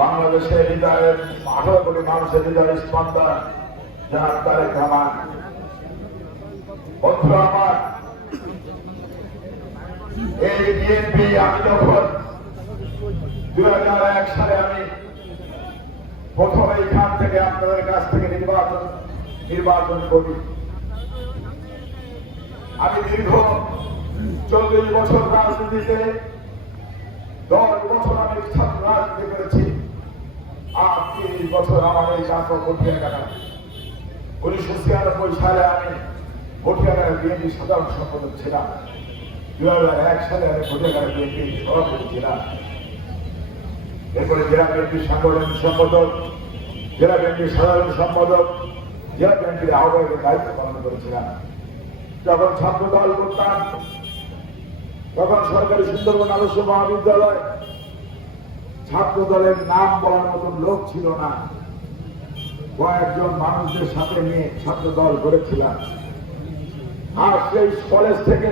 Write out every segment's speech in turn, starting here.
বাংলাদেশের হৃদয়ের 18 কোটি মানুষের হৃদয়ের স্পন্দন জনাব তারেক রহমান। বন্ধুরা আমার, এই বিএনপি আমি যখন 2001 সালে আমি প্রথম এইখান থেকে আপনাদের কাছ থেকে নির্বাচন করি। আমি দীর্ঘ 40 বছর রাজনীতিতে, 10 বছর আমি ছাত্র রাজনীতি করেছি, আর 30 বছর আমার এই জাতীয় কঠিয়াঘাটা। 1996 সালে আমি কঠিয়াঘাটা বিএনপি সাধারণ সম্পাদক ছিলাম। 2001 সালে আমি কঠিয়াঘাটা বিএনপি সভাপতি ছিলাম। এরপরে জেলা বিএনপির সাংগঠনিক সম্পাদক, জেলা বিএনপির সাধারণ সম্পাদক, জেলা বিএনপির আহ্বায়কের দায়িত্ব পালন করেছিলাম। যখন ছাত্র দল করতাম, তখন সরকারি সুন্দরবন আদর্শ মহাবিদ্যালয় ছাত্র দলের নাম বলার মতন লোক ছিল না। কয়েকজন মানুষদের সাথে নিয়ে ছাত্র দল করেছিলাম। আর সেই কলেজ থেকে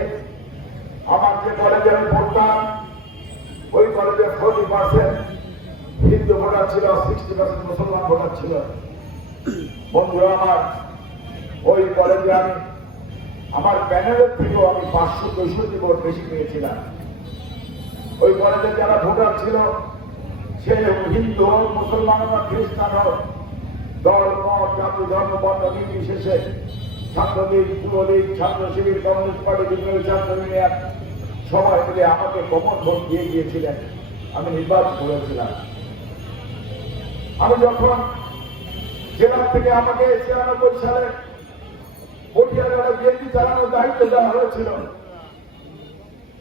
আমার যে কলেজে আমি পড়তাম, ওই কলেজে 40% হিন্দু ভোটার ছিল, 60% মুসলমান ভোটার ছিল। বন্ধুরা আমার, ওই কলেজে আমি আমার প্যানেলের থেকেও আমি 563 ভোট বেশি পেয়েছিলাম। ওই কলেজে যারা ভোটার ছিল, সে হিন্দু হোক, মুসলমান হোক, খ্রিস্টান হোক, দল মত জাতি ধর্ম বর্ণ নির্বিশেষে ছাত্রলীগ, যুবলীগ, ছাত্র শিবির, কমিউনিস্ট পার্টি, বিপ্লবী ছাত্র ইউনিয়ন সবাই মিলে আমাকে কমন ভোট দিয়ে গিয়েছিলেন। আমি নির্বাচন করেছিলাম। আমি যখন জেলা থেকে আমাকে 96 সালে কঠিয়াঘাটা বিএনপি চালানোর দায়িত্ব দেওয়া হয়েছিল,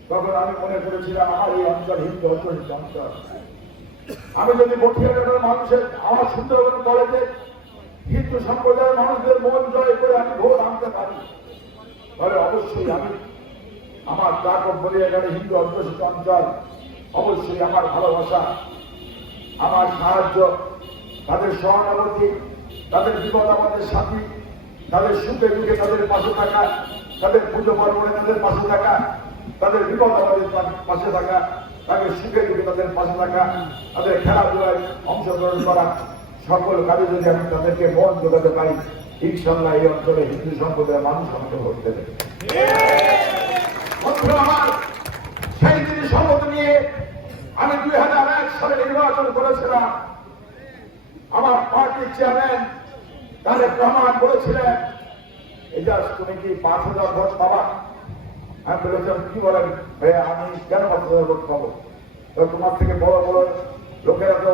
তখন আমি মনে করেছিলাম আমার এই অঞ্চল হিন্দু অধ্যুষিত অঞ্চল। আমি যদি কঠিয়াঘাটার মানুষের, আমার সুন্দরবন কলেজে হিন্দু সম্প্রদায়ের মানুষদের মন জয় করে আমি ভোট আনতে পারি, তাহলে অবশ্যই আমি আমার জাকব বলিয়াঘাটে হিন্দু অধ্যুষিত অঞ্চল, অবশ্যই আমার ভালোবাসা, আমার সাহায্য, তাদের সহানুভূতি, তাদের বিপদ আমাদের সাথী, তাদের সুখে দুঃখে তাদের পাশে থাকা, তাদের পুজো পার্বণে তাদের পাশে থাকা, তাদের বিপদ আমাদের পাশে থাকা, তাদের সুখে দুঃখে তাদের পাশে থাকা, তাদের খেলাধুলায় অংশগ্রহণ করা, সকল কাজে যদি আমি তাদেরকে মন জোগাতে পারি, ইনশাল্লাহ এই অঞ্চলে হিন্দু সম্প্রদায়ের মানুষ আমাকে ভোট দেবে। আমার সেই দিন শপথ নিয়ে আমি 2001 সালে নির্বাচন করেছিলাম। আমার পার্টির চেয়ারম্যান তারেক রহমান বলেছিলেন, এজাজ তুমি কি 5,000 ভোট পাবা? আমি বলেছিলাম, কি বলেন ভাইয়া, আমি কেন 5,000 ভোট পাবো? তো তোমার থেকে বড় বড় লোকেরা তো